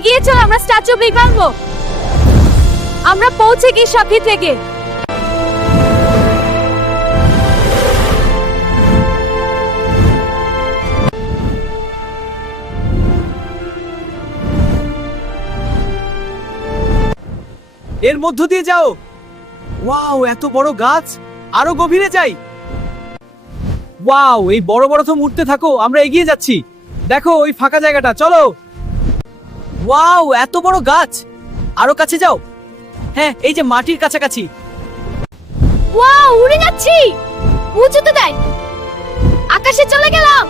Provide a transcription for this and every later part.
এগিয়ে চল, আমরা স্ট্যাচু অফ লিবার্টি ভাঙবো। আমরা পৌঁছে গিয়ে সাথে থেকে এর মধ্য দিয়ে যাও। ওয়াও, এত বড় গাছ, আরো গভীরে যাই। ওয়াও, এই বড় বড় তো উঠতে থাকো, আমরা এগিয়ে যাচ্ছি। দেখো ওই ফাঁকা জায়গাটা, চলো। ওয়াও, এত বড় গাছ, আরো কাছে যাও। হ্যাঁ, এই যে মাটির কাছাকাছি। ওয়াও, উড়ে যাচ্ছি। উঁচুতে দেয়, আকাশে চলে গেলাম।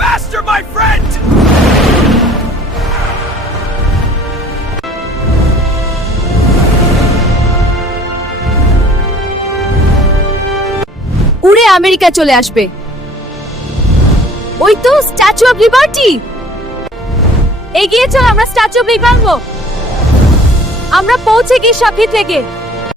Faster, my friend! উড়ে আমেরিকা চলে আসবে। ওই তো স্ট্যাচু অফ লিবার্টি। এগিয়ে চল, আমরা স্ট্যাচু অফ লিবার্টি ভাঙবো। আমরা পৌঁছে গিয়ে সাথে থেকে